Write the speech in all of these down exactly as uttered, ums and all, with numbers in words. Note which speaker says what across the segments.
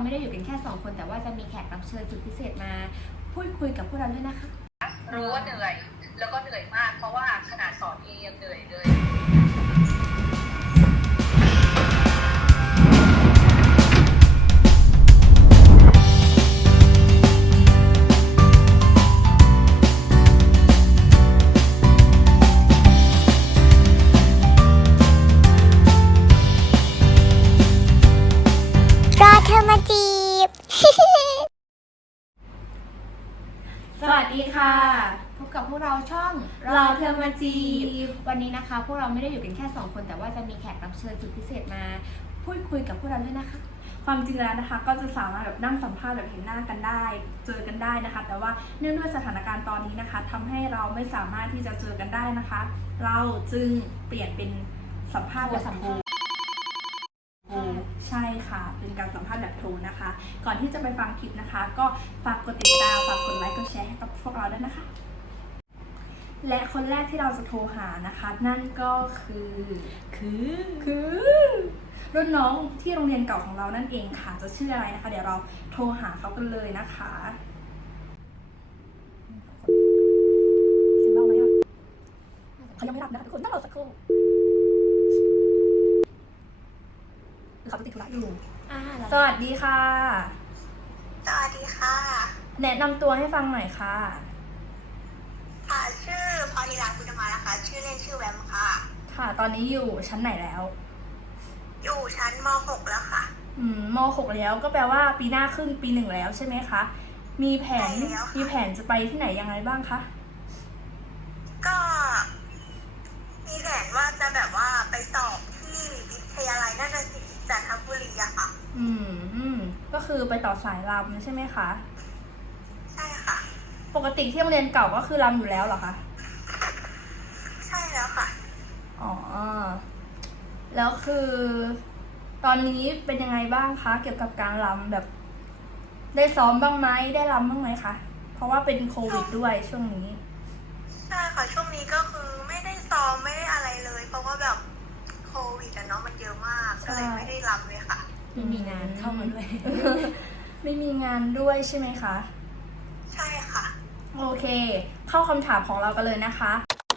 Speaker 1: ไม่ได้อยู่กันแค่สองคนแต่ว่าจะมีแขกรับเชิญสุดพิเศษมาพูดคุยกับพวกเราด้วยนะคะ
Speaker 2: รู้ว่าเหนื่อยแล้วก็เหนื่อยมากเพราะว่าขนาดสอนเองยังเหนื่อยเลย
Speaker 3: ก็เธอมาจีบ
Speaker 1: สวัสดีค่ะพบกับพวกเราช่องเราเธอมาจีบวันนี้นะคะ พวกเราไม่ได้อยู่กันแค่สองคนแต่ว่าจะมีแขกรับเชิญสุดพิเศษมาพูดคุยกับพวกเราด้วยนะคะ
Speaker 4: ความจริงแล้วนะคะก็จะสามารถแบบนั่งสัมภาษณ์แบบเห็นหน้ากันได้เจอกันได้นะคะ แต่ว่าเนื่องด้วยสถานการณ์ตอนนี้นะคะทำให้เราไม่สามารถที่จะเจอกันได้นะคะ เราจึงเปลี่ยนเป็นสัมภาษณ์แบบโทรใช่ค่ะเป็นการสัมภาษณ์แบบโทรนะคะ ก่อนที่จะไปฟังคลิปนะคะ ก็ฝากกดติดตามฝากกดไลค์กดแชร์ให้กับพวกเราด้วยนะคะและคนแรกที่เราจะโทรหานะคะ นั่นก็คือคือคือรุ่นน้องที่โรงเรียนเก่าของเรานั่นเองค่ะจะชื่ออะไรนะคะ เดี๋ยวเราโทรหาเขากันเลยนะคะเสียงเบาไหมอ่ะเขายังไม่รับนะคะทุกคนต้องรอสักครู่เขาติดธุระอยู่สวัสดีค่ะ
Speaker 3: สวัสดีค่ะ
Speaker 4: แนะนำตัวให้ฟังหน่อยค่ะ
Speaker 3: ค่ะชื่อพรทิราคุณมานะคะ ชื่อเล่นชื่อแวมค่ะ
Speaker 4: ค่ะตอนนี้อยู่ชั้นไหนแล้ว
Speaker 3: อยู่ชั้นม หก แล้วค่ะ
Speaker 4: อืมม หก แล้วก็แปลว่าปีหน้าขึ้นปีหนึ่งแล้วใช่ไหมคะมีแผนมีแผนจะไปที่ไหนยังไงบ้างคะ
Speaker 3: ก็มีแผนว่าจะแบบว่าไปสอบที่วิทยาลัยนาฏศิลป์จันทบุรีอะค่ะ
Speaker 4: อืมอืมก็คือไปต่อสายรำใช่ไหมคะ
Speaker 3: ใช่ค่ะ
Speaker 4: ปกติที่โรงเรียนเก่าก็คือรำอยู่แล้วเหรอคะ
Speaker 3: ใช่แล้วค่ะ
Speaker 4: อ๋อแล้วคือตอนนี้เป็นยังไงบ้างคะเกี่ยวกับการรำแบบได้ซ้อมบ้างไหมได้รำบ้างไหมคะเพราะว่าเป็นโควิดด้วยช่วงนี้
Speaker 3: ใช่ค่ะช่วงนี้ก็คือไม่ได้ซ้อมไม่ได้อะไรเลย เพราะว่าแบบโควิดอะเนาะมันเยอะมากก็เลยไม่ได้รำเลยค่ะ
Speaker 1: ไม่มีงานเข้ามาด้วย
Speaker 4: ไม่มีงานด้วยใช่ไหมคะ
Speaker 3: ใช่ค่ะ
Speaker 4: โอเคเข้าคำถามของเรากันเลยนะคะ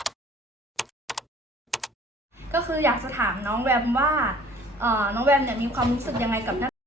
Speaker 4: ก็คืออยากจะถามน้องแวมว่าเอ่อน้องแวมเนี่ยมีความรู้สึกยังไงกับนัก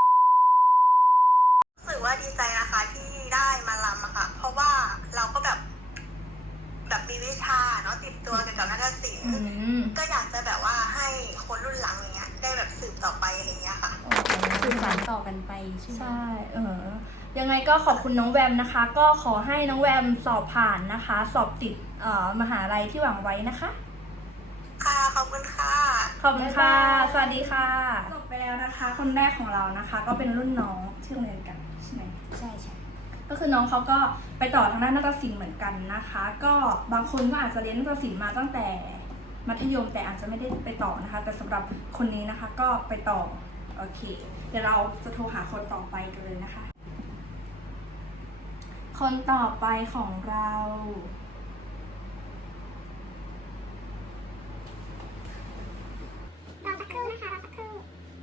Speaker 3: รู้สึกว่าดีใจนะคะที่ได้มารำอะค่ะเพราะว่าเราก็แบบแบบมีวิชาเนาะติดตัวเกี่ยวกับนาฏศิลป์ก็อยากจะแบบว่าให้คนรุ่นหลังอย่างเงี้ยได้แบบสืบต่อไปอะไรเงี้ยค่ะ
Speaker 1: สื่อสารต่อกันไปใช่ไหม
Speaker 4: ใช่เออยังไงก็ขอบคุณน้องแวมนะคะก็ขอให้น้องแวมสอบผ่านนะคะสอบติดเอ่อมหาลัยที่หวังไว้นะคะ
Speaker 3: ค่ะขอบคุณค่ะ
Speaker 4: ขอบคุณค่ะสวัสดีค่ะจบไปแล้วนะคะคนแรกของเรานะคะก็เป็นรุ่นน้องที่โรงเรียนกันใช่ไหม
Speaker 1: ใช่ใช่
Speaker 4: ก็คือน้องเขาก็ไปต่อทางด้านนาฏศิลป์เหมือนกันนะคะก็บางคนก็อาจจะเรียนนาฏศิลป์มาตั้งแต่มัธยมแต่อาจจะไม่ได้ไปต่อนะคะแต่สำหรับคนนี้นะคะก็ไปต่อโอเคเดี๋ยวเราจะโทรหาคนต่อไปกันเลยนะคะคนต่อไปของเรา
Speaker 3: รอสักครู่นะคะรอสักครู่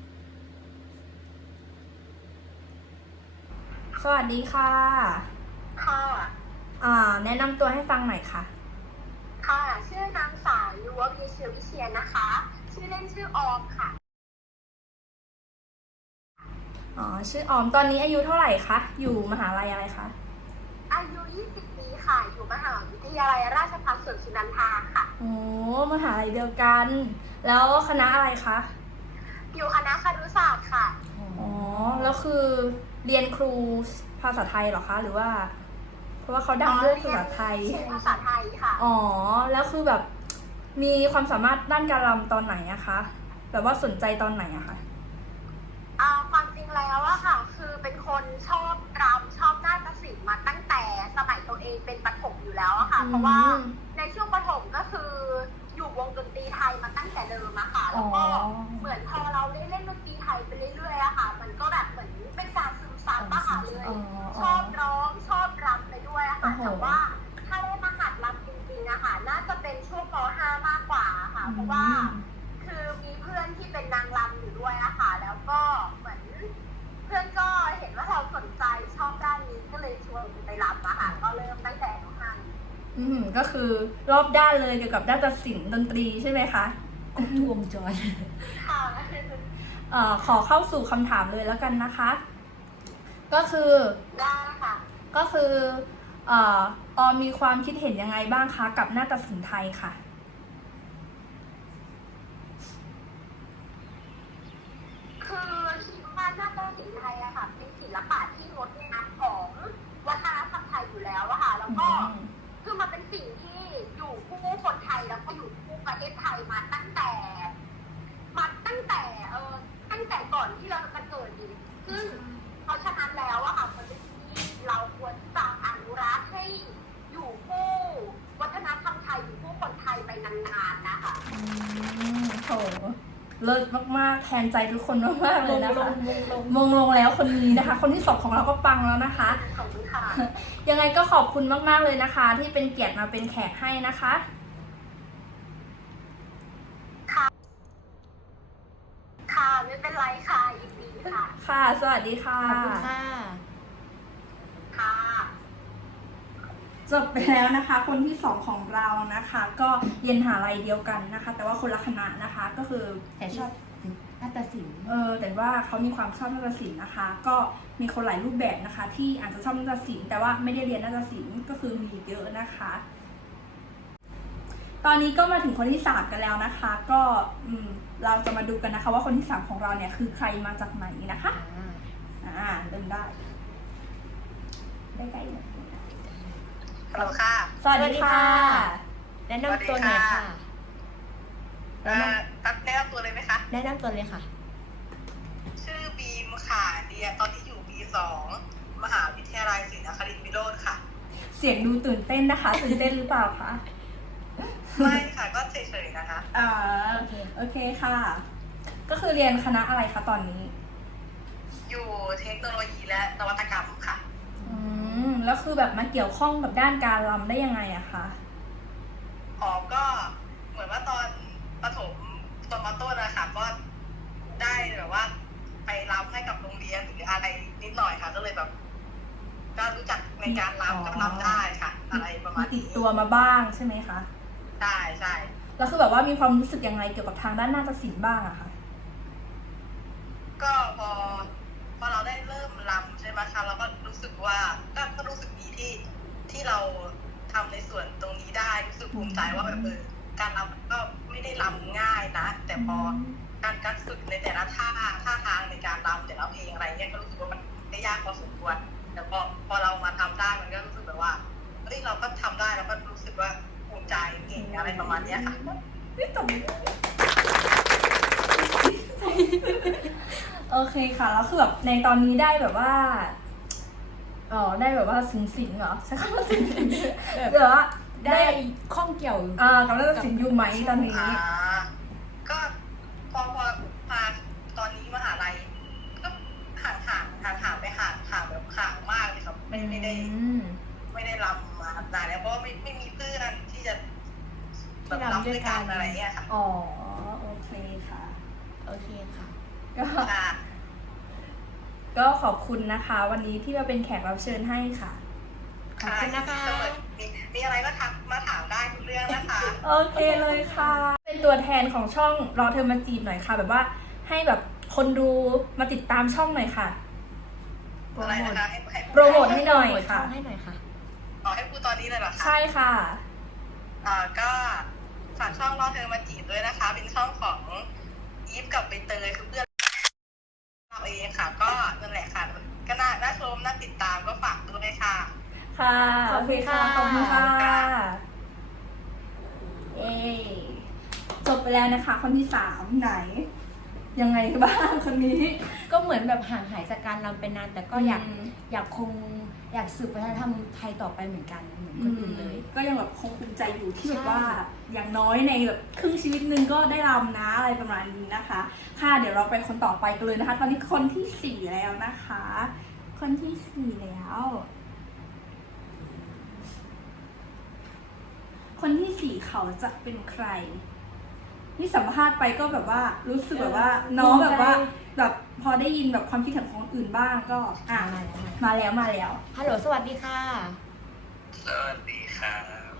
Speaker 4: สวัสดีค่ะ
Speaker 3: ค่ะ
Speaker 4: อ่าแนะนำตัวให้ฟังหน่อยค่ะ
Speaker 3: ค่ะชื่อนางสาวยุววีเชื้อวิเชียนนะคะชื่อเล่นชื่อออมค่ะ
Speaker 4: อ๋อชื่อออมตอนนี้อายุเท่าไหร่คะอยู่มหาลัยอะไรคะ
Speaker 3: อายุยี่สิบปีค่ะอยู่มหาวิทยาลัยราชภัฏสวนสุนันทาค่ะ
Speaker 4: โอ้มหาลัยเดียวกันแล้วคณะอะไรคะ
Speaker 3: อยู่คณะครุศาสตร์ค่ะ
Speaker 4: อ๋อแล้วคือเรียนครูภาษาไทยเหรอคะหรือว่าเพราะว่าเขาดังเรื่องภาษาไทย
Speaker 3: ภาษาไทยค่ะ
Speaker 4: อ๋อแล้วคือแบบมีความสามารถด้านการรำตอนไหนอะคะแบบว่าสนใจตอนไหนอะคะ
Speaker 3: อ่าความจริงแล้วอะค่ะคือเป็นคนชอบรำชอบนาฏศิลป์มาตั้งแต่สมัยตัวเองเป็นประถมอยู่แล้วอะค่ะเพราะว่าในช่วงประถมก็คืออยู่วงดนตรีไทยมาตั้งแต่เดิมอะค่ะแล้วก็เหมือนพอเราเล่นเล่นดนตรีไทยไปเรื่อยๆอะค่ะมันก็แบบเหมือนเป็นการซึมซับอะค่ะเลยชอบร้องชอบรำไปด้วยอะค่ะแต่ว่าถ้าได้มาหัดรำจริงๆอะค่ะน่าจะเป็นช่วงป .ห้า มากกว่าค่ะเพราะว่าคือมีเพื่อนที่เป็นนางรำอยู่ด้วยอะค่ะแล้วก็เหมือนเพื่อนก็
Speaker 4: อืมก็คือรอบด้านเลยเกี่ยวกับด้านศิลป์ดนตรีใช่ไหมคะ
Speaker 1: ครบวงจร
Speaker 3: ค่ะ
Speaker 4: เอ่อขอเข้าสู่คำถามเลยแล้วกันนะคะ ก็คือ
Speaker 3: ได้ค่ะ
Speaker 4: ก็คือเอ่อออมมีความคิดเห็นยังไงบ้างคะกับนาฏศิลป์ไทยค่ะ
Speaker 3: คือคิดว่านาฏศิลป์ไทยอะค่ะ เป็นศิลปะที่งดงามของวัฒนธรรมไทยอยู่แล้วอะค่ะ แล้วก็
Speaker 4: อืม
Speaker 3: คือมันเป็นสิ่งที่อยู่คู่คนไทยแล้วก็อยู่คู่ประเทศไทยมาตั้งแต่มาตั้งแต่เออตั้งแต่ก่อนที่เราจะเกิดอีกซึ่งเพราะฉะนั้นแล้วอะค่ะมันเป็นสิ่งที่เราควรจะอนุรักษ์ให้อยู่คู่วัฒนธรรมไทยอยู่คู่คนไทยไปนานๆนะคะ
Speaker 4: อืมโหเลิศมากๆแทนใจทุกคนมากๆเลยนะคะ
Speaker 1: มงลง
Speaker 4: มงลงแล้วคนนี้นะคะ คนที่สองของเราก็ปังแล้วนะคะ
Speaker 3: ขอบคุณค่ะ
Speaker 4: ยังไงก็ขอบคุณมากๆเลยนะคะ ที่เป็นเกียรติมาเป็นแขกให้นะคะ
Speaker 3: ค่ะไม่เป็นไรค่ะยินดีค่ะ
Speaker 4: ค่ะ สวัสดีค่ะ
Speaker 1: ขอบคุณค่ะ
Speaker 3: ค่ะ
Speaker 4: จบไปแล้วนะคะ คนที่สองของเรานะคะ ก็เรียนมหาลัยเดียวกันนะคะ แต่ว่าคนละคณะนะคะ ก็คือ
Speaker 1: แต่ชอบนาฏศิลป์
Speaker 4: เออแต่ว่าเขามีความชอบนาฏศิลป์นะคะ ก็มีคนหลายรูปแบบนะคะ ที่อาจจะชอบนาฏศิลป์แต่ว่าไม่ได้เรียนนาฏศิลป์ก็คือมีเยอะนะคะ ตอนนี้ก็มาถึงคนที่สามกันแล้วนะคะ ก็อืมเราจะมาดูกันนะคะ ว่าคนที่สามของเราเนี่ยคือใครมาจากไหนนะคะ
Speaker 1: อ่า
Speaker 4: อ่าเริ่มได้ได้ใกล้หน่อย
Speaker 2: ฮัลโหลค่ะ
Speaker 4: สวัสดีค่ะ
Speaker 1: แนะนำตัวหน่อยค่ะ
Speaker 2: เอ่อตักแนะนำตัวเลยไหมคะ
Speaker 1: แนะนำตัวเลยค่ะ
Speaker 2: ชื่อบีมค่ะเรียนตอนนี้อยู่ปีสองมหาวิทยาลัยศรีนครินทร์วิโรธค่ะ
Speaker 4: เสียงดูตื่นเต้นนะคะ ตื่นเต้นหรือเปล่าคะ
Speaker 2: ไม่ค่ะก็เฉยๆนะคะ
Speaker 4: อ่า
Speaker 1: โอเค
Speaker 4: โอเคค่ะ ก็คือเรียนคณะอะไรคะตอนนี้
Speaker 2: อยู่เทคโนโลยีและนวัตกรรมค่ะ
Speaker 4: อืมแล้วคือแบบมาเกี่ยวข้องกับด้านการรำได้ยังไงอะคะ
Speaker 2: อ๋อก็เหมือนว่าตอนประถมตอนมต้นนะคะก็ได้แบบว่า ไปรับให้กับโรงเรียนหรืออะไรนิดหน่อยค่ะ ก็เลยแบบ ก็รู้จักในการรับกับรับได้ค่ะ อะไรประมาณ
Speaker 4: ติ
Speaker 2: นี้
Speaker 4: ดตัวมาบ้างใช่ไหมคะ
Speaker 2: ใช่ใช่
Speaker 4: แล้วคือแบบว่ามีความรู้สึกยังไงเกี่ยวกับทางด้านนาฏศิลป์บ้างอะคะ
Speaker 2: ก็พอพอเราได้เริ่มรำใช่ไหมคะเราก็รู้สึกว่าก็ก็รู้สึกดีที่ที่เราทำในส่วนตรงนี้ได้รู้สึกภูมิใจว่าแบบเออการรำก็ไม่ได้รำง่ายนะ แต่พอการการฝึกในแต่ละท่าท่าทางในการรำแต่ละเพลงอะไรเงี้ยก็รู้สึกว่ามันได้ยากพอสมควรแต่พอพอเรามาทำได้มันก็รู้สึกแบบว่าเฮ้ยเราก็ทำได้แล้วก็รู้สึกว่าภูมิใจเก่งอะไรประมาณเนี้ยค่ะ
Speaker 4: ไม่ตบโอเคค่ะแล้วคือแบบในตอนนี้ได้แบบว่าอ๋อได้แบบว่าสิงสิงเหรอใช่คำว่าสิงสิงเดี๋ยวว่า
Speaker 1: ได้ข้องเกี่ยว
Speaker 4: อ่ากับนาฏศิลป์อยู่ไหมตอนนี้
Speaker 2: อ่าก็พอพอมาตอนนี้มหาลัยก็ห่างห่างห่างห่างไปห่างห่างแบบห่างมากเลยครับไม่ไม่ได้
Speaker 4: อืม
Speaker 2: ไม่ได้รำมานานแล้วเพราะว่าไม่ไม่มีเพื่อนที่จะแบบ
Speaker 1: ที่รำ
Speaker 2: รำ
Speaker 1: ด้
Speaker 2: ด้
Speaker 1: ว
Speaker 2: วย ย
Speaker 1: กั
Speaker 2: กัน นอะไรเงี้ยค่ะ
Speaker 4: อ๋อโอเคค่ะ
Speaker 1: โอเคค่ะ
Speaker 4: ก็
Speaker 2: ค่ะ
Speaker 4: ก็ขอบคุณนะคะ วันนี้ที่มาเป็นแขกรับเชิญให้ค่ะ
Speaker 1: ขอบคุณนะคะ
Speaker 2: เสมอมีมีอะไรก็ทักมาถามได้ทุกเรื่องนะคะ
Speaker 4: โอเคเลยค่ะ เป็นตัวแทนของช่องรอเธอมาจีบหน่อยค่ะ แบบว่าให้แบบคนดูมาติดตามช่องหน่อยค่ะ
Speaker 2: อะไรนะคะให้ให้
Speaker 4: โปรโมทให้หน่อย
Speaker 1: โปรโมทช่
Speaker 4: ค่ะ
Speaker 1: องให้หน่อยค่ะ
Speaker 2: ขอให้พูดตอนนี้เลยเหรอคะ
Speaker 4: ใช่ค่ะ
Speaker 2: อ่าก็ฝากช่องรอเธอมาจีบด้วยนะคะ เป็นช่องของอีฟกับใบเตยคือเพื่อนเราเองค่ะ ก็นั่นแหละค่ะก็น่าน่าชมน่าติดตามก็ฝากด้วยค่ะ
Speaker 4: ค่ะ
Speaker 1: ขอบคุณค่ะ
Speaker 4: ขอบคุณค่ะ
Speaker 2: ค่ะ
Speaker 4: เอจบไปแล้วนะคะ คนที่สามไหน ยังไงบ้างคนนี้
Speaker 1: ก็เหมือนแบบห่างหายจากการรำไปนาน แต่ก็อยาก
Speaker 4: อืม
Speaker 1: อยากคงอยากสืบวัฒนธรรมไทยต่อไปเหมือนกันเหมือนคนอื่นเลย
Speaker 4: ก็ยังแบบคงภูมิใจอยู่ที่
Speaker 1: ใช่
Speaker 4: แบบว่าอย่างน้อยในแบบครึ่งชีวิตหนึ่งก็ได้รำนะอะไรประมาณนี้นะคะ ค่ะเดี๋ยวเราไปคนต่อไปกันเลยนะคะ ตอนนี้คนที่สี่แล้วนะคะ คนที่สี่แล้ว คนที่สี่เขาจะเป็นใคร นี่สัมภาษณ์ไปก็แบบว่ารู้สึกแบบว่าน้องแบบว่าแบบพอได้ยินแบบความคิดเห็นของคนอื่นบ้างก็อ่ะมาแล้วมาแล้ว
Speaker 1: ฮัลโหล สวัสดีค่ะ
Speaker 2: สวัสดีค่ะ
Speaker 1: เ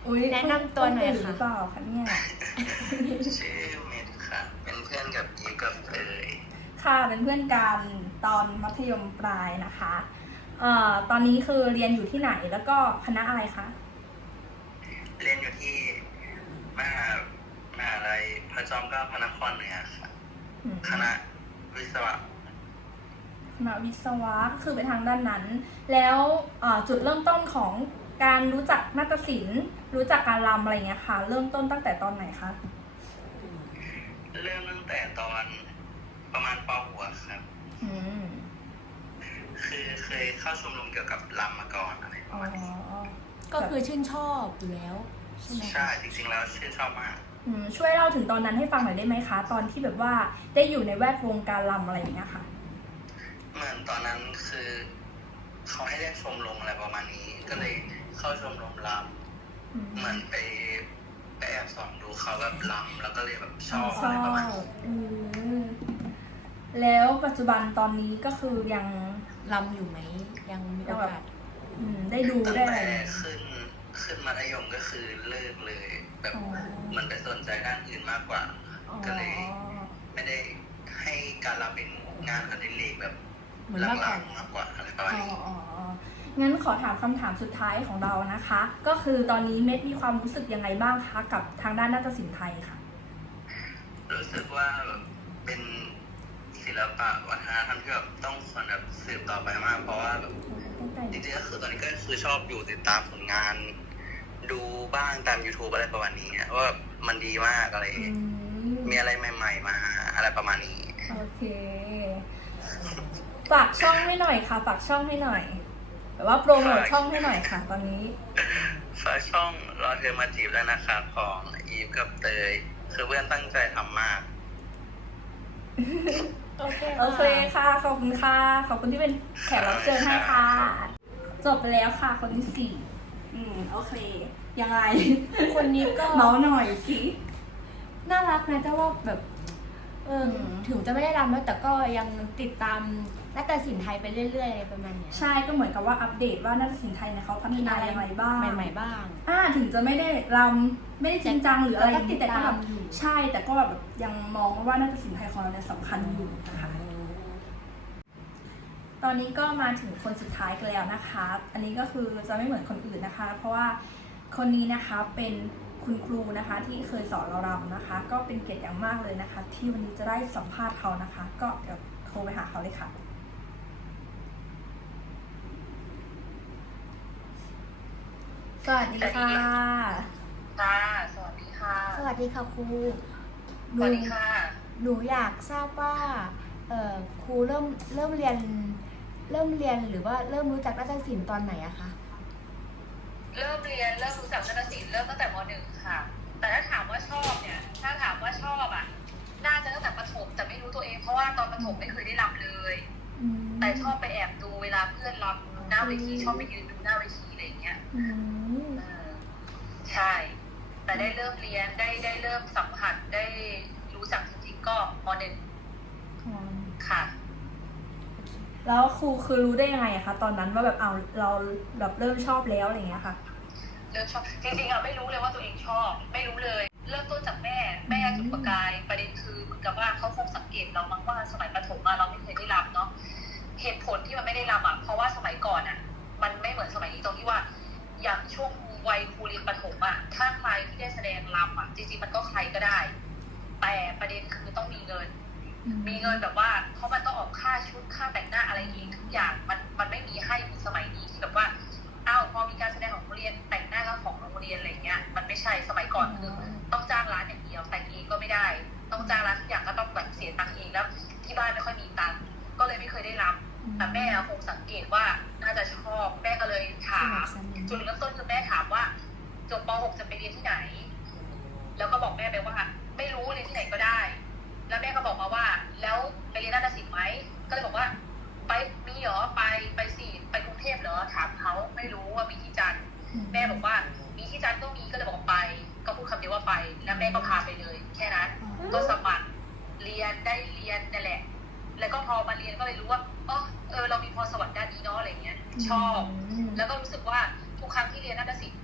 Speaker 4: อุ๊ย
Speaker 1: แนะนำตัวหน่อย
Speaker 4: ค
Speaker 1: ค่ะ
Speaker 4: หรือเปล่าคะเนี่ย
Speaker 5: ชื่อเมธค่ะ เป็นเพื่อนกับอีฟกับเตย
Speaker 4: ค่ะเป็นเพื่อนกันตอนมัธยมปลายนะคะเอ่อตอนนี้คือเรียนอยู่ที่ไหนแล้วก็คณะอะไรคะ
Speaker 5: เรียนอยู่ที่มหามหาลัยพระจอมเกล้าพระนครเหนือค่ะ
Speaker 4: อืม
Speaker 5: คณะวิศวะ
Speaker 4: คณะวิศวะก็คือไปทางด้านนั้น แล้วเอ่อจุดเริ่มต้นของการรู้จักนาฏศิลป์รู้จักการรำอะไรเงี้ยค่ะ เริ่มต้นตั้งแต่ตอนไหนคะ
Speaker 5: เริ่มตั้งแต่ตอนประมาณป .หก ครับ
Speaker 4: อืม
Speaker 5: คือเคยเข้าชมรมเกี่ยวกับรำมาก่อนอะไรป
Speaker 4: อ๋
Speaker 5: ระ
Speaker 4: อ
Speaker 5: มาณนี้
Speaker 1: ก็คือชื่นชอบอยู่แล้วใช่ไหม
Speaker 5: ใช่ จริงๆแล้วชื่นชอบมาก
Speaker 4: อืมช่วยเล่าถึงตอนนั้นให้ฟังหน่อยได้ไหมคะ ตอนที่แบบว่าได้อยู่ในแวดวงการรำอะไรอย่างเงี้ยค่ะ
Speaker 5: เหมือนตอนนั้นคือเขาให้เรียกชมรมอะไรประมาณนี้ ก็เลยเข้าชมรมร
Speaker 4: อืม
Speaker 5: ำเหมือนไปไปแอบส่องดูเขาแบบรำแล้วก็เลยแบบชอบ
Speaker 4: ช
Speaker 5: อะไร
Speaker 4: อ
Speaker 5: ประมาณ
Speaker 4: บ
Speaker 5: นี้
Speaker 4: อืมแล้วปัจจุบันตอนนี้ก็คือยัง
Speaker 1: รำอยู่ไหมยังมีโอกาส
Speaker 4: อืมได้ดู
Speaker 5: ตั้ง
Speaker 4: ได้อะไร
Speaker 5: แต่
Speaker 4: ไหม
Speaker 5: ขึ้นขึ้นมัธยมก็คือเลิกเลย แบบ
Speaker 4: อ๋อ
Speaker 5: เหมันไปสนใจด้านอื่นมากกว่า
Speaker 4: อ๋อ
Speaker 5: ก็เลยไม่ได้ให้การรับเป็นงานอดิเรกแบบ
Speaker 1: เหมือน
Speaker 5: ห
Speaker 1: เมื่อก่
Speaker 5: ลั
Speaker 1: อน
Speaker 5: กๆมากกว่าอะไรประมาณ
Speaker 4: อ๋อ
Speaker 5: นี้
Speaker 4: อ๋ออ๋องั้นขอถามคำถามสุดท้ายของเรานะคะ ก็คือตอนนี้เม็ดมีความรู้สึกยังไงบ้างคะกับทางด้านนาฏศิลป์ไทยค่ะ
Speaker 5: รู้สึกว่าแบบเป็นศิลปะวัฒนธรรมที่แบบต้องควรแบบสืบต่อไปมาก เพราะว่าแบบจริงๆก็คือตอนนี้ก็คือชอบอยู่ติดตามผลงาน ดูบ้างตาม YouTube อะไรประมาณนี้อะว่าแบบมันดีมากอะไร
Speaker 4: อืม
Speaker 5: มีอะไรใหม่ๆมาอะไรประมาณนี้
Speaker 4: โอเค ฝากช่องให้หน่อยค่ะ ฝากช่องให้หน่อยแบบว่าโปรโมทช่องให้หน่อยค่ะ ตอนนี้
Speaker 5: ฝากช่องรอเธอมาจีบแล้วนะคะของอีฟกับเตย คือเพื่อนตั้งใจทำมาก
Speaker 1: โอเค
Speaker 4: โอเคค่ะ ขอบคุณค่ะ ขอบคุณที่เป็นแขกรับเชิญให้ค่ะ จบไปแล้วค่ะ คนที่สี่ อืม โอเค ยังไง
Speaker 1: คนนี้ก็
Speaker 4: เมาหน่อยสิ
Speaker 1: น่ารักนะเจ้าว่าแบบเออ
Speaker 4: อืม
Speaker 1: ถึงจะไม่ได้รำแล้วแต่ก็ยังติดตามนาฏศิลป์ไทยไปเรื่อยๆอะไรประมาณเนี้ย
Speaker 4: ใช่ ก็เหมือนกับว่าอัปเดตว่านาฏศิลป์ไทยเนี่ยเขาพัฒนาอย่างไรบ้าง
Speaker 1: ใหม่ๆบ้าง
Speaker 4: อ่า ถึงจะไม่ได้รำไม่ได้จริงจังหรืออะไรอย่างนี้
Speaker 1: แต่
Speaker 4: แต่
Speaker 1: ก็
Speaker 4: ก็
Speaker 1: ติด
Speaker 4: แบบ
Speaker 1: ตามอยู่
Speaker 4: ใช่ แต่ก็แบบยังมองว่านาฏศิลป์ไทยของเราเนี่ยสำคัญอยู่นะคะ ตอนนี้ก็มาถึงคนสุดท้ายกันแล้วนะคะ อันนี้ก็คือจะไม่เหมือนคนอื่นนะคะ เพราะว่าคนนี้นะคะเป็นคุณครูนะคะ ที่เคยสอนเรารำนะคะ ก็เป็นเกียรติอย่างมากเลยนะคะ ที่วันนี้จะได้สัมภาษณ์เขานะคะ ก็เดี๋ยวโทรไปหาเขาเลยค่ะ สวัสดีค่ะ
Speaker 2: ค่ะ สวัสดีค่ะ
Speaker 1: สวัสดีค่ะครู
Speaker 2: สวัสดีค่ะ
Speaker 1: หนูอยากทราบว่าเอ่อครูเริ่มเริ่มเรียน เริ่มเรียนหรือว่าเริ่มรู้จักนาฏศิลป์ตอนไหนอะคะ
Speaker 2: เริ่มเรียนเริ่มรู้จักนาฏศิลป์เริ่มตั้งแต่มหนึ่งค่ะ แต่ถ้าถามว่าชอบเนี่ย ถ้าถามว่าชอบอ่ะ น่าจะตั้งแต่ประถมแต่ไม่รู้ตัวเองเพราะว่าตอนประถมไม่เคยได้รำเลย
Speaker 1: อืม
Speaker 2: แต่ชอบไปแอบดูเวลาเพื่อนรำหน้าเวทีชอบไปยืนดูหน้าเวทีอะไรอย่างเงี้ย
Speaker 1: อืม
Speaker 2: เออใช่ แต่ได้เริ่มเรียนได้ได้เริ่มสัมผัสได้รู้จักจริงๆก็มหนึ่งค่ะ
Speaker 4: แล้วครูคือรู้ได้ยังไงอะคะตอนนั้นว่าแบบเอาเราแบบเริ่มชอบแล้วอะไรอย่างเงี้ยค่ะ
Speaker 2: เริ่มชอบจริงๆอ่ะไม่รู้เลยว่าตัวเองชอบ ไม่รู้เลย เริ่มต้นจากแม่แม่จุดประกายประเด็นคือเหมือนกับว่าเขาคงสังเกตเรามั้งว่าสมัยประถมอะเราไม่เคยได้รำเนาะเหตุผลที่มันไม่ได้รำอ่ะเพราะว่าสมัยก่อนอ่ะ มันไม่เหมือนสมัยนี้ตรงที่ว่าอย่างช่วงวัยครูเรียนประถมอ่ะถ้าใครที่ได้แสดงรำอ่ะจริงๆมันก็ใครก็ได้ แต่ประเด็นคือต้องมีเงิน มีเงินแบบว่าเพราะมันต้องออกค่าชุดค่าแต่งหน้าอะไรเองทุกอย่างมันมันไม่มีให้เหมือนสมัยนี้ที่แบบว่าอ้าวพอมีการแสดงของโรงเรียนแต่งหน้าก็ของโรงเรียนอะไรเงี้ยมันไม่ใช่สมัยก่อนคือต้องจ้างร้านอย่างเดียวแต่งเองก็ไม่ได้ ต้องจ้างร้านทุกอย่างก็ต้องแบบเสียตังค์เองแล้วที่บ้านไม่ค่อยมีตังค์ก็เลยไม่เคยได้รับแต่แม่คงสังเกตว่าน่าจะชอบแม่ก็เลยถามจุดเริ่มต้นคือแม่ถามว่าจบป หก จะไปเรียนที่ไหน แล้วก็บอกแม่ไปว่าไม่รู้เรียนที่ไหนก็ได้ แล้วแม่ก็บอกมาว่าแล้วไปเรียนนาฏศิลป์ไหมก็เลยบอกว่าไปมีเหรอไปไปสิไปกรุงเทพเหรอถามเขาไม่รู้ว่ามีที่จันทร์แม่บอกว่ามีที่จันทร์ก็มีก็เลยบอกไป ก็พูดคำเดียวว่าไปแล้วแม่ก็พาไปเลย แค่นั้นก็สมัครเรียนได้เรียนนั่นแหละ แล้วก็พอมาเรียนก็เลยรู้ว่าอ๋อเออเรามีพรสวรรค์ด้านนี้เนาะอะไรเงี้ยชอบ แล้วก็รู้สึกว่าทุกครั้งที่เรียนนาฏศิลป์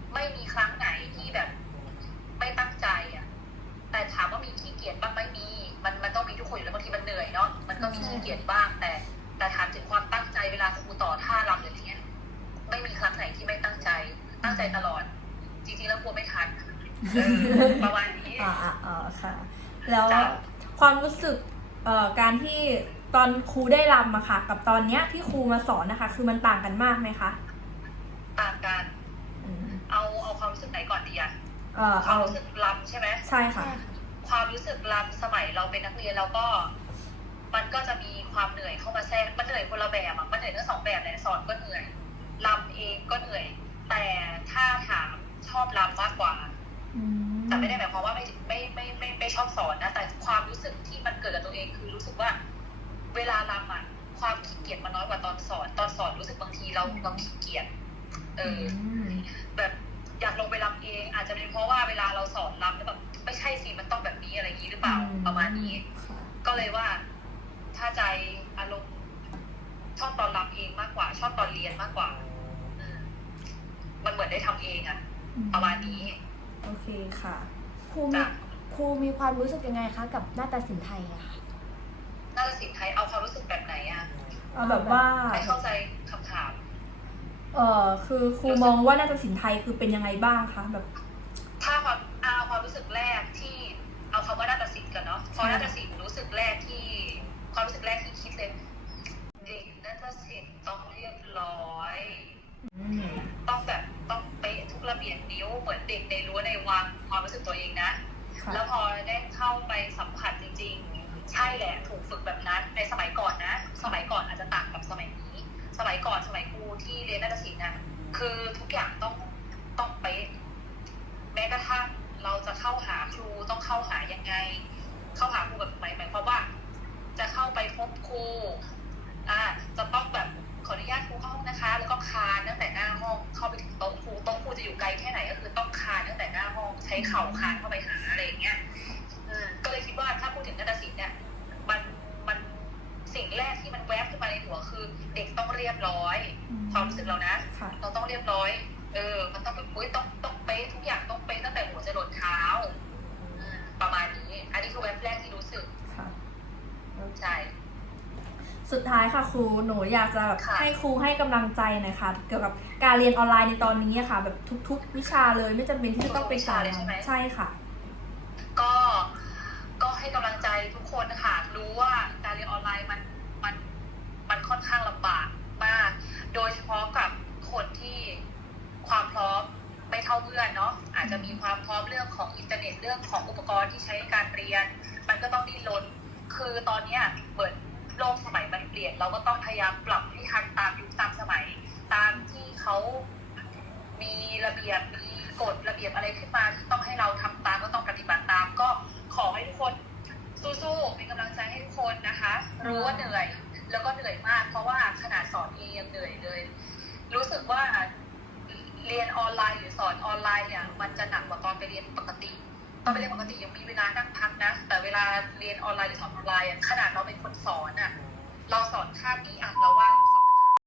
Speaker 3: ไม่มีครั้งไหนที่แบบไม่ตั้งใจอ่ะแต่ถามว่ามีขี้เกียจบ้างไหมมีมันมันต้องมีทุกคนอยู่แล้วบางทีมันเหนื่อยเนาะมันก็มีขี้เกียจบ้างแต่แต่ถามถึงความตั้งใจเวลาครูต่อท่ารำหรืออะไรเงี้ยไม่มีครั้งไหนที่ไม่ตั้งใจตั้งใจตลอดจริงๆแล้วกลัวไม่ทันเออประมาณนี้
Speaker 4: อ่าอ่าอ่าค่ะ แล้ว
Speaker 3: จ้ะ
Speaker 4: ความรู้สึกเอ่อการที่ตอนครูได้รำอะค่ะ กับตอนเนี้ยที่ครูมาสอนนะคะ คือมันต่างกันมากไหมคะ
Speaker 3: ต่างกัน
Speaker 4: อืม
Speaker 3: เอาเอาความรู้สึกไหนก่อนดีอะ
Speaker 4: เอ่อ
Speaker 3: ความ
Speaker 4: เอา
Speaker 3: รู้สึกรำใช่ไหม
Speaker 4: ใช่ค่ะ
Speaker 3: ความรู้สึกรำสมัยเราเป็นนักเรียนเราก็ มันก็จะมีความเหนื่อยเข้ามาแทรกมันเหนื่อยคนละแบบอะมันเหนื่อยทั้งสองแบบเลยสอนก็เหนื่อยรำเองก็เหนื่อย แต่ถ้าถามชอบรำมากกว่า
Speaker 4: อืม
Speaker 3: แต่ไม่ได้หมายความว่าไม่ไม่ไม่ไม่ไม่ชอบสอนนะแต่ความรู้สึกที่มันเกิดกับตัวเองคือรู้สึกว่า เวลารำอ่ะความขี้เกียจมันน้อยกว่าตอนสอนตอนสอนรู้สึกบางทีเราเราขี้เกียจเออ
Speaker 4: ม
Speaker 3: แบบอยากลงไปรำเอง อาจจะเป็นเพราะว่าเวลาเราสอนรำแล้วแบบไม่ใช่สิมันต้องแบบนี้อะไรอย่างนี้หรือเปล่าประมาณนี้
Speaker 4: ค่ะ
Speaker 3: ก็เลยว่าถ้าใจอารมณ์ชอบตอนรำเองมากกว่า ชอบตอนเรียนมากกว่าอืมมันเหมือนได้ทำเองอะประมาณนี้
Speaker 4: โอเคค่ะ
Speaker 1: ครูมีครูมีความรู้สึกยังไงคะกับนาฏศิลป์ไทยอะค่ะ
Speaker 3: นาฏศิลป์ไทยเอาความรู้สึกแบบไหนอะ
Speaker 4: เอาแบบว่า
Speaker 3: ให้เข้าใจคำถาม
Speaker 4: เอ่อคือครูมองว่านาฏศิลป์ไทยคือเป็นยังไงบ้างคะแบบ
Speaker 3: ถ้าความเอาความรู้สึกแรกที่เอาคำว่านาฏศิลป์กันเนาะพอนาฏศิลป์รู้สึกแรกที่ความรู้สึกแรกที่คิดเลยเด็กนาฏศิลป์ต้องเรียบร้อย
Speaker 4: อืม
Speaker 3: ต้องแบบต้องเป๊ะทุกระเบียดนิ้วเหมือนเด็กในรั้วในวังความรู้สึกตัวเองนะ
Speaker 4: ค่ะ
Speaker 3: แล้วพอได้เข้าไปสัมผัสจริงๆ ใช่แหละถูกฝึกแบบนั้นในสมัยก่อนนะ สมัยก่อนอาจจะต่างกับสมัยนี้ สมัยก่อนสมัยครูที่เรียนนาฏศิลป์นะคือทุกอย่างต้องต้องเป๊ะแม้กระทั่งเราจะเข้าหาครูต้องเข้าหายังไง เข้าหาครูแบบหมายหมายความว่า จะเข้าไปพบครูอ่าจะต้องแบบขออนุญาตครูเข้าห้องนะคะ แล้วก็คานตั้งแต่หน้าห้องเข้าไปถึงโต๊ะครูโต๊ะครูจะอยู่ไกลแค่ไหนก็คือต้องคานตั้งแต่หน้าห้องใช้เข่าคานเข้าไปหาอะไรอย่างเงี้ยอืมก็เลยคิดว่าถ้าพูดถึงนาฏศิลป์เนี่ยมันมันสิ่งแรกที่มันแวบขึ้นมาในหัวคือ เด็กต้องเรียบร้อย
Speaker 4: อืม
Speaker 3: ความรู้สึกเรานะ
Speaker 4: ค่ะ
Speaker 3: เราต้องเรียบร้อย เออ มันต้องอุ้ยต้องต้องเป๊ะทุกอย่างต้องเป๊ะตั้งแต่หัวจรดเท้าอืมประมาณนี้ อันนี้คือแวบแรกที่รู้สึก
Speaker 4: ค่ะ
Speaker 3: ใช่
Speaker 4: สุดท้ายค่ะครูหนูอยากจะแบบ
Speaker 3: ค่ะ
Speaker 4: ให้ครูให้กำลังใจหน่อยค่ะ เกี่ยวกับการเรียนออนไลน์ในตอนนี้อะค่ะ แบบทุก ๆ วิชาเลยไม่จำเป็นที่จะต้องเป็นสายใช่ค่ะ
Speaker 3: ก็ก็ให้กำลังใจทุกคนค่ะ รู้ว่าการเรียนออนไลน์มันมันมันค่อนข้างลำบากมาก โดยเฉพาะกับคนที่ความพร้อมไม่เท่าเพื่อนเนาะอาจจะมีความพร้อมเรื่องของอินเทอร์เน็ตเรื่องของอุปกรณ์ที่ใช้ในการเรียน มันก็ต้องดิ้นรนคือตอนเนี้ยเหมือนโลกสมัยมันเปลี่ยน เราก็ต้องพยายามปรับให้ทันตามยุคตามสมัย ตามที่เขามีระเบียบมีกฎระเบียบอะไรขึ้นมาที่ต้องให้เราทำตามก็ต้องปฏิบัติตาม ก็ขอให้ทุกคนสู้ๆเป็นกำลังใจให้ทุกคนนะคะ รู้ว่าเหนื่อย แล้วก็เหนื่อยมาก เพราะว่าขนาดสอนเองยังเหนื่อยเลย รู้สึกว่าเรียนออนไลน์หรือสอนออนไลน์เนี่ยมันจะหนักกว่าตอนไปเรียนปกติ ตอนไปเรียนปกติยังมีเวลานั่งพักนะ แต่เวลาเรียนออนไลน์หรือสอนออนไลน์อะขนาดเราเป็นคนสอนอ่ะ เราสอนคาบนี้อ่ะเราว่างสอน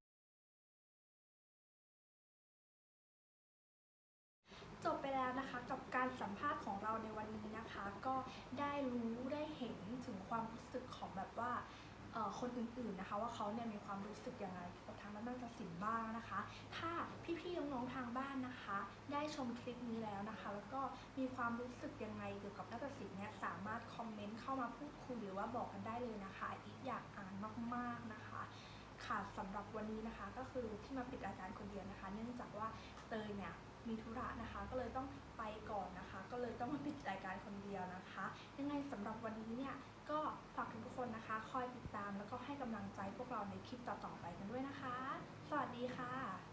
Speaker 4: จบไปแล้วนะคะกับการสัมภาษณ์ของเราในวันนี้นะคะ ก็ได้รู้ได้เห็นถึงความรู้สึกของแบบว่าเอ่อคนอื่นๆนะคะว่าเขาเนี่ยมีความรู้สึกยังไงกับทางด้านนาฏศิลป์บ้างนะคะ ถ้าพี่ๆน้องๆทางบ้านนะคะ ได้ชมคลิปนี้แล้วนะคะ แล้วก็มีความรู้สึกยังไงเกี่ยวกับนาฏศิลป์เนี่ยสามารถคอมเมนต์เข้ามาพูดคุยหรือว่าบอกกันได้เลยนะคะอีกอยากอ่านมากๆนะคะ ค่ะสำหรับวันนี้นะคะก็คือที่มาปิดรายการคนเดียวนะคะ เนื่องจากว่าเตยเนี่ยมีธุระนะคะ ก็เลยต้องไปก่อนนะคะ ก็เลยต้องมาปิดรายการคนเดียวนะคะ ยังไงสำหรับวันนี้เนี่ยก็ฝากทุกคนนะคะ คอยติดตามแล้วก็ให้กำลังใจพวกเราในคลิปต่อๆไปกันด้วยนะคะ สวัสดีค่ะ